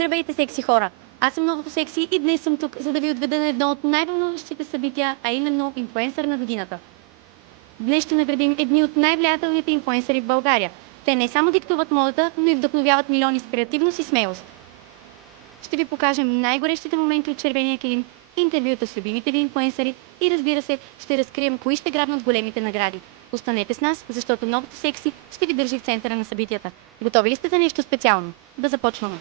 Здравейте, секси хора! Аз съм новото секси и днес съм тук, за да ви отведа на едно от най-вълнуващите събития, а именно инфлуенсър на годината. Днес ще наградим едни от най-влиятелните инфлуенсъри в България. Те не само диктуват модата, но и вдъхновяват милиони с креативност и смелост. Ще ви покажем най-горещите моменти от червения килим, интервюта с любимите ви инфлуенсъри и, разбира се, ще разкрием кои ще грабнат големите награди. Останете с нас, защото новото секси ще ви държи в центъра на събитията. Готови ли сте за нещо специално? Да започваме!